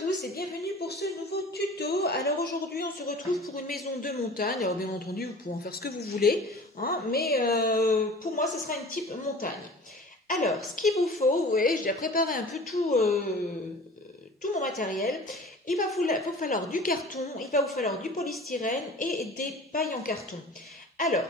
tous et bienvenue pour ce nouveau tuto. Alors aujourd'hui on se retrouve pour une maison de montagne. Alors bien entendu vous pouvez en faire ce que vous voulez, hein, mais pour moi ce sera une type montagne. Alors ce qu'il vous faut, vous voyez, j'ai préparé un peu tout mon matériel. Il va vous falloir du carton, il va vous falloir du polystyrène et des pailles en carton. Alors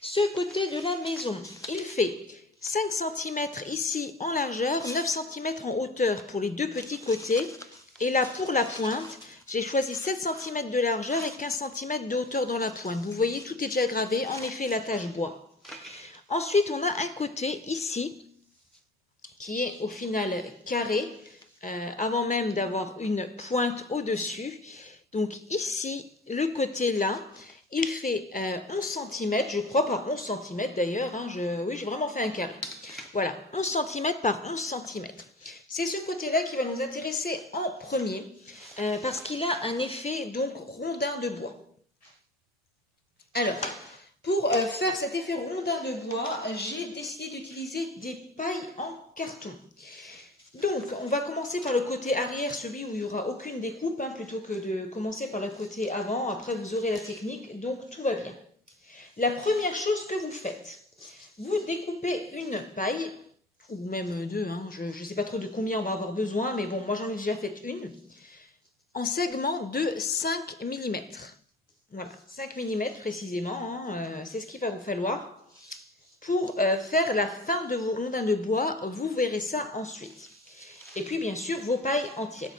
ce côté de la maison, il fait 5 cm ici en largeur, 9 cm en hauteur pour les deux petits côtés. Et là, pour la pointe, j'ai choisi 7 cm de largeur et 15 cm de hauteur dans la pointe. Vous voyez, tout est déjà gravé, en effet, la tache bois. Ensuite, on a un côté ici, qui est au final carré, avant même d'avoir une pointe au-dessus. Donc ici, le côté là, il fait 11 cm, je crois, par 11 cm d'ailleurs. Hein, oui, j'ai vraiment fait un carré. Voilà, 11 cm par 11 cm. C'est ce côté-là qui va nous intéresser en premier, parce qu'il a un effet donc rondin de bois. Alors, pour faire cet effet rondin de bois, j'ai décidé d'utiliser des pailles en carton. Donc, on va commencer par le côté arrière, celui où il n'y aura aucune découpe, hein, plutôt que de commencer par le côté avant. Après, vous aurez la technique, donc tout va bien. La première chose que vous faites, vous découpez une paille, ou même deux, hein, je ne sais pas trop de combien on va avoir besoin, mais bon, moi j'en ai déjà fait une, en segments de 5 mm. Voilà, 5 mm précisément, hein, c'est ce qu'il va vous falloir. Pour faire la fin de vos rondins de bois, vous verrez ça ensuite. Et puis, bien sûr, vos pailles entières.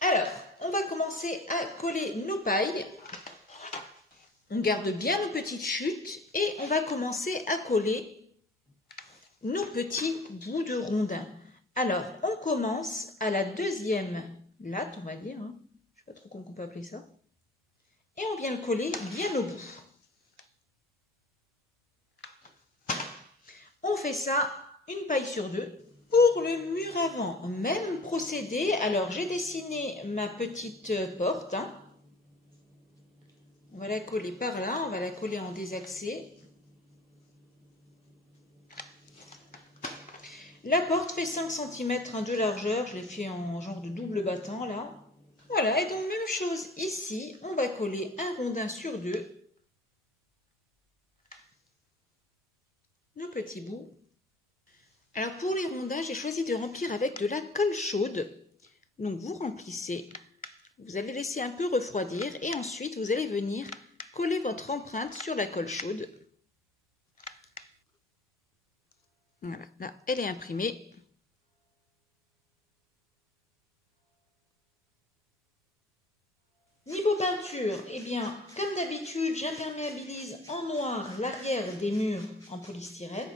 Alors, on va commencer à coller nos pailles. On garde bien nos petites chutes et on va commencer à coller nos petits bouts de rondins. Alors, on commence à la deuxième latte, on va dire. Hein. Je ne sais pas trop comment on peut appeler ça. Et on vient le coller bien au bout. On fait ça une paille sur deux. Pour le mur avant, même procédé. Alors, j'ai dessiné ma petite porte. Hein. On va la coller par là. On va la coller en désaxé. La porte fait 5 cm de largeur. Je l'ai fait en genre de double battant, là. Voilà. Et donc, même chose ici. On va coller un rondin sur deux. Nos petits bouts. Alors pour les rondins, j'ai choisi de remplir avec de la colle chaude. Donc vous remplissez, vous allez laisser un peu refroidir et ensuite vous allez venir coller votre empreinte sur la colle chaude. Voilà, là elle est imprimée. Niveau peinture, eh bien comme d'habitude, j'imperméabilise en noir l'arrière des murs en polystyrène.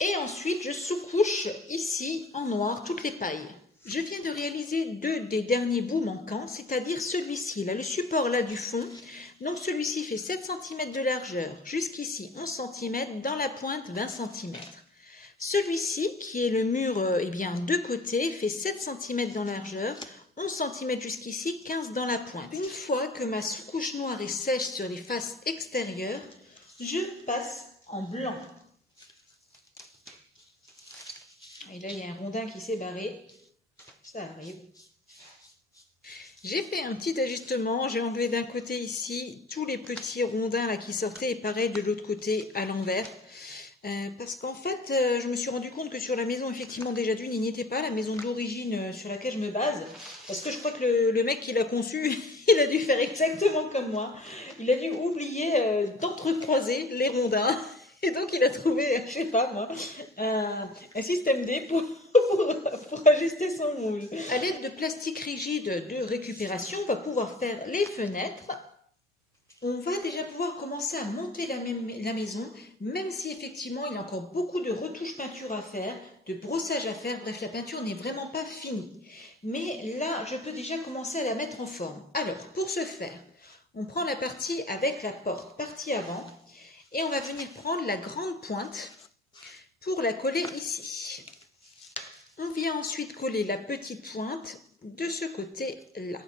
Et ensuite, je sous-couche ici en noir toutes les pailles. Je viens de réaliser deux des derniers bouts manquants, c'est-à-dire celui-ci, là, le support là du fond. Donc celui-ci fait 7 cm de largeur, jusqu'ici 11 cm, dans la pointe 20 cm. Celui-ci, qui est le mur eh bien, de côté, fait 7 cm dans la largeur, 11 cm jusqu'ici, 15 dans la pointe. Une fois que ma sous-couche noire est sèche sur les faces extérieures, je passe en blanc. Et là, il y a un rondin qui s'est barré. Ça arrive. J'ai fait un petit ajustement. J'ai enlevé d'un côté ici tous les petits rondins là qui sortaient et pareil de l'autre côté à l'envers. Parce qu'en fait, je me suis rendu compte que sur la maison, effectivement, déjà d'une, il n'y était pas, la maison d'origine sur laquelle je me base. Parce que je crois que le mec qui l'a conçu, il a dû faire exactement comme moi. Il a dû oublier d'entrecroiser les rondins. Et donc, il a trouvé, je sais pas moi, un système D pour ajuster son moule. À l'aide de plastique rigide de récupération, on va pouvoir faire les fenêtres. On va déjà pouvoir commencer à monter la maison, même si effectivement, il y a encore beaucoup de retouches peinture à faire, de brossage à faire. Bref, la peinture n'est vraiment pas finie. Mais là, je peux déjà commencer à la mettre en forme. Alors, pour ce faire, on prend la partie avec la porte, partie avant. Et on va venir prendre la grande pointe pour la coller ici. On vient ensuite coller la petite pointe de ce côté-là.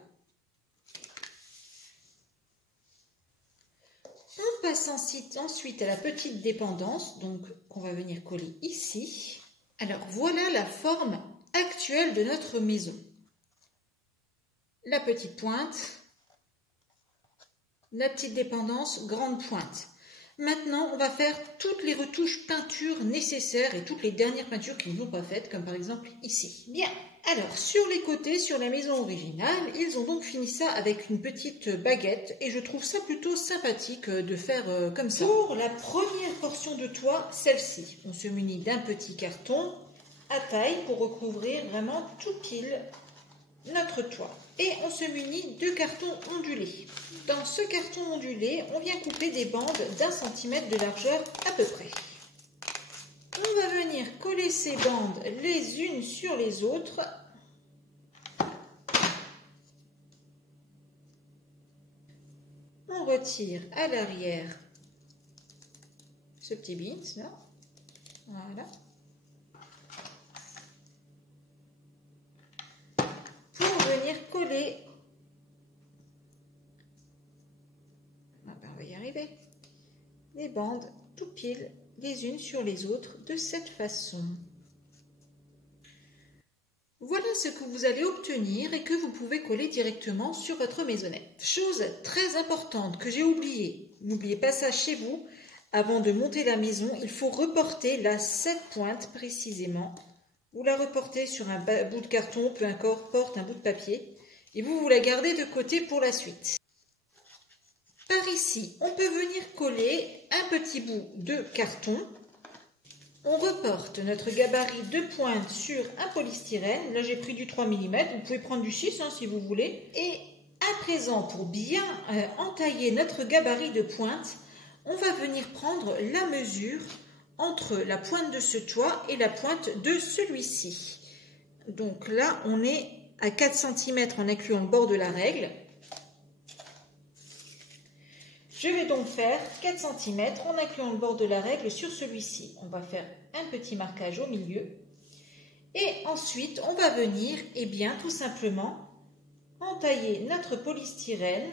On passe ensuite à la petite dépendance, donc qu'on va venir coller ici. Alors voilà la forme actuelle de notre maison. La petite pointe, la petite dépendance, grande pointe. Maintenant, on va faire toutes les retouches peinture nécessaires et toutes les dernières peintures qui ne sont pas faites, comme par exemple ici. Bien, alors sur les côtés, sur la maison originale, ils ont donc fini ça avec une petite baguette et je trouve ça plutôt sympathique de faire comme ça. Pour la première portion de toit, celle-ci, on se munit d'un petit carton à taille pour recouvrir vraiment tout pile notre toit. Et on se munit de cartons ondulés. Dans ce carton ondulé, on vient couper des bandes d'1 cm de largeur à peu près. On va venir coller ces bandes les unes sur les autres. On retire à l'arrière ce petit bint là. Voilà. Venir coller, on va y arriver, les bandes tout pile les unes sur les autres de cette façon. Voilà ce que vous allez obtenir et que vous pouvez coller directement sur votre maisonnette. Chose très importante que j'ai oubliée, n'oubliez pas ça chez vous, avant de monter la maison, il faut reporter cette pointe précisément. Vous la reportez sur un bout de carton, peu importe un bout de papier, et vous la gardez de côté pour la suite. Par ici, on peut venir coller un petit bout de carton. On reporte notre gabarit de pointe sur un polystyrène. Là, j'ai pris du 3 mm, vous pouvez prendre du 6 si vous voulez. Et à présent, pour bien entailler notre gabarit de pointe, on va venir prendre la mesure entre la pointe de ce toit et la pointe de celui-ci. Donc là, on est à 4 cm en incluant le bord de la règle. Je vais donc faire 4 cm en incluant le bord de la règle sur celui-ci. On va faire un petit marquage au milieu. Et ensuite, on va venir, tout simplement, entailler notre polystyrène.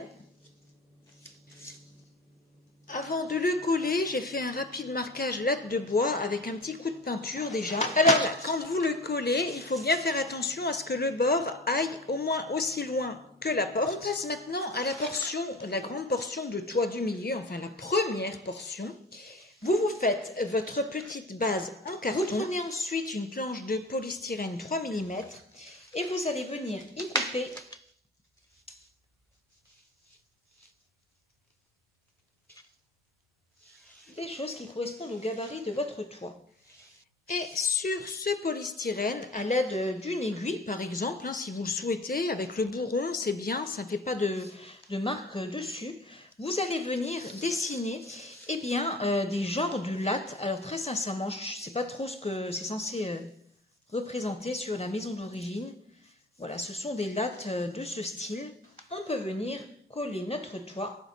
Avant de le coller, j'ai fait un rapide marquage latte de bois avec un petit coup de peinture déjà. Alors là, quand vous le collez, il faut bien faire attention à ce que le bord aille au moins aussi loin que la porte. On passe maintenant à la grande portion de toit du milieu, enfin la première portion. Vous faites votre petite base en carton. Vous prenez ensuite une planche de polystyrène 3 mm et vous allez venir y couper des choses qui correspondent au gabarit de votre toit. Et sur ce polystyrène, à l'aide d'une aiguille par exemple, si vous le souhaitez, avec le bourron, c'est bien, ça ne fait pas de marque dessus, vous allez venir dessiner des genres de lattes. Alors très sincèrement, je ne sais pas trop ce que c'est censé représenter sur la maison d'origine. Voilà, ce sont des lattes de ce style. On peut venir coller notre toit.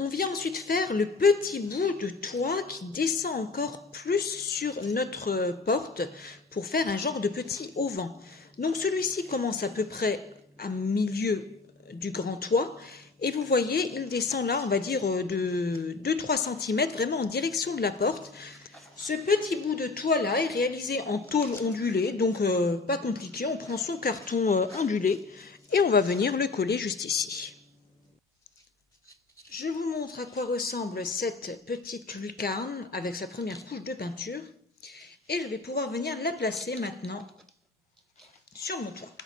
On vient ensuite faire le petit bout de toit qui descend encore plus sur notre porte pour faire un genre de petit auvent. Donc celui-ci commence à peu près à milieu du grand toit et vous voyez, il descend là, on va dire de 2-3 cm vraiment en direction de la porte. Ce petit bout de toit là est réalisé en tôle ondulée, donc pas compliqué, on prend son carton ondulé et on va venir le coller juste ici. Je vous montre à quoi ressemble cette petite lucarne avec sa première couche de peinture et je vais pouvoir venir la placer maintenant sur mon toit.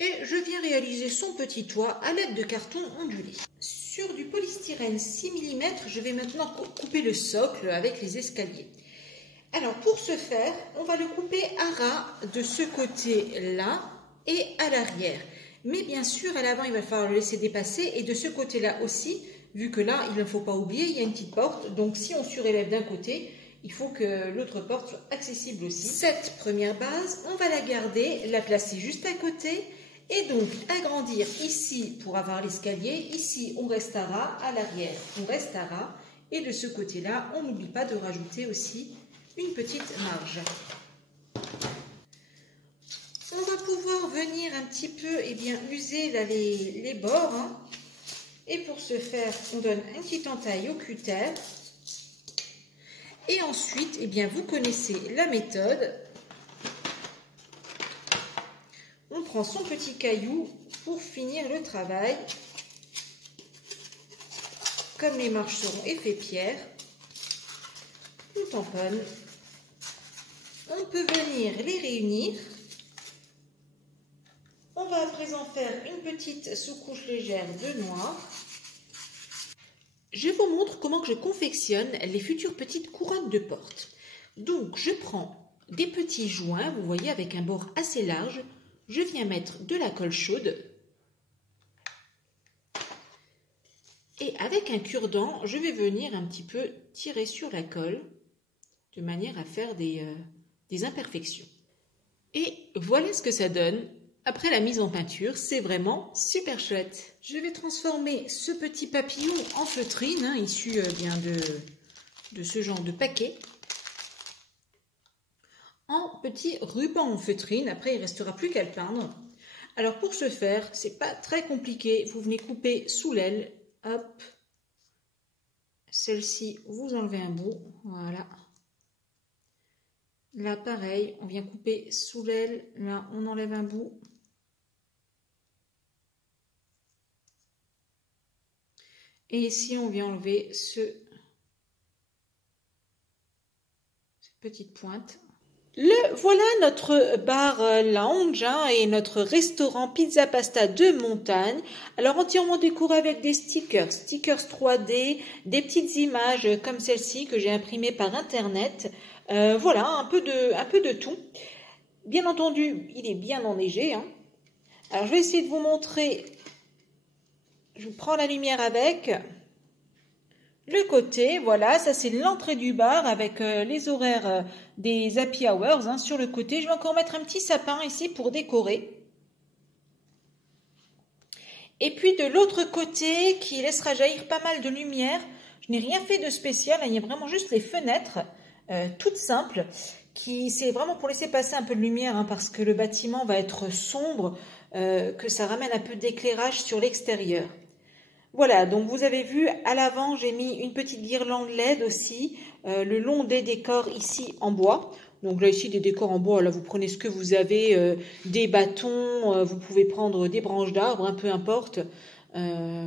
Et je viens réaliser son petit toit à l'aide de carton ondulé. Sur du polystyrène 6 mm, je vais maintenant couper le socle avec les escaliers. Alors pour ce faire, on va le couper à ras de ce côté-là et à l'arrière. Mais bien sûr, à l'avant, il va falloir le laisser dépasser. Et de ce côté-là aussi, vu que là, il ne faut pas oublier, il y a une petite porte. Donc, si on surélève d'un côté, il faut que l'autre porte soit accessible aussi. Cette première base, on va la garder, la placer juste à côté. Et donc, agrandir ici pour avoir l'escalier. Ici, on reste à ras. À l'arrière, on reste à ras. Et de ce côté-là, on n'oublie pas de rajouter aussi une petite marge. On va pouvoir venir un petit peu user là, les bords. Et pour ce faire, on donne un petit entaille au cutter. Et ensuite, eh bien, vous connaissez la méthode. On prend son petit caillou pour finir le travail. Comme les marches seront effet pierre, on tamponne. On peut venir les réunir. On va à présent faire une petite sous-couche légère de noir. Je vous montre comment je confectionne les futures petites couronnes de porte. Donc, je prends des petits joints, vous voyez, avec un bord assez large. Je viens mettre de la colle chaude. Et avec un cure-dent, je vais venir un petit peu tirer sur la colle, de manière à faire des imperfections. Et voilà ce que ça donne. Après la mise en peinture, c'est vraiment super chouette. Je vais transformer ce petit papillon en feutrine, issu bien de ce genre de paquet, en petit ruban en feutrine. Après, il ne restera plus qu'à le peindre. Alors pour ce faire, c'est pas très compliqué. Vous venez couper sous l'aile. Hop. Celle-ci, vous enlevez un bout. Voilà. Là, pareil, on vient couper sous l'aile. Là, on enlève un bout. Et ici, on vient enlever cette petite pointe. Voilà notre bar lounge et notre restaurant pizza pasta de montagne. Alors entièrement décoré avec des stickers 3D, des petites images comme celle-ci que j'ai imprimées par internet. Voilà, un peu de tout. Bien entendu, il est bien enneigé. Alors je vais essayer de vous montrer. Je vous prends la lumière avec. Le côté, voilà, ça c'est l'entrée du bar avec les horaires des happy hours sur le côté. Je vais encore mettre un petit sapin ici pour décorer. Et puis de l'autre côté, qui laissera jaillir pas mal de lumière, je n'ai rien fait de spécial, il y a vraiment juste les fenêtres, toutes simples, qui c'est vraiment pour laisser passer un peu de lumière parce que le bâtiment va être sombre, que ça ramène un peu d'éclairage sur l'extérieur. Voilà, donc vous avez vu, à l'avant, j'ai mis une petite guirlande LED aussi, le long des décors ici en bois. Donc là, ici, des décors en bois, là, vous prenez ce que vous avez, des bâtons, vous pouvez prendre des branches d'arbres, peu importe,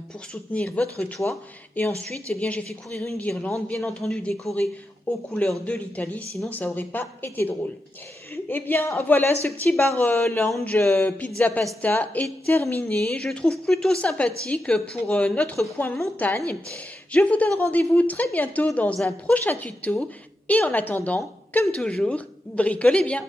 pour soutenir votre toit. Et ensuite, eh bien, j'ai fait courir une guirlande, bien entendu décorée aux couleurs de l'Italie, sinon ça n'aurait pas été drôle. Eh bien, voilà, ce petit bar lounge pizza pasta est terminé. Je trouve plutôt sympathique pour notre coin montagne. Je vous donne rendez-vous très bientôt dans un prochain tuto. Et en attendant, comme toujours, bricolez bien.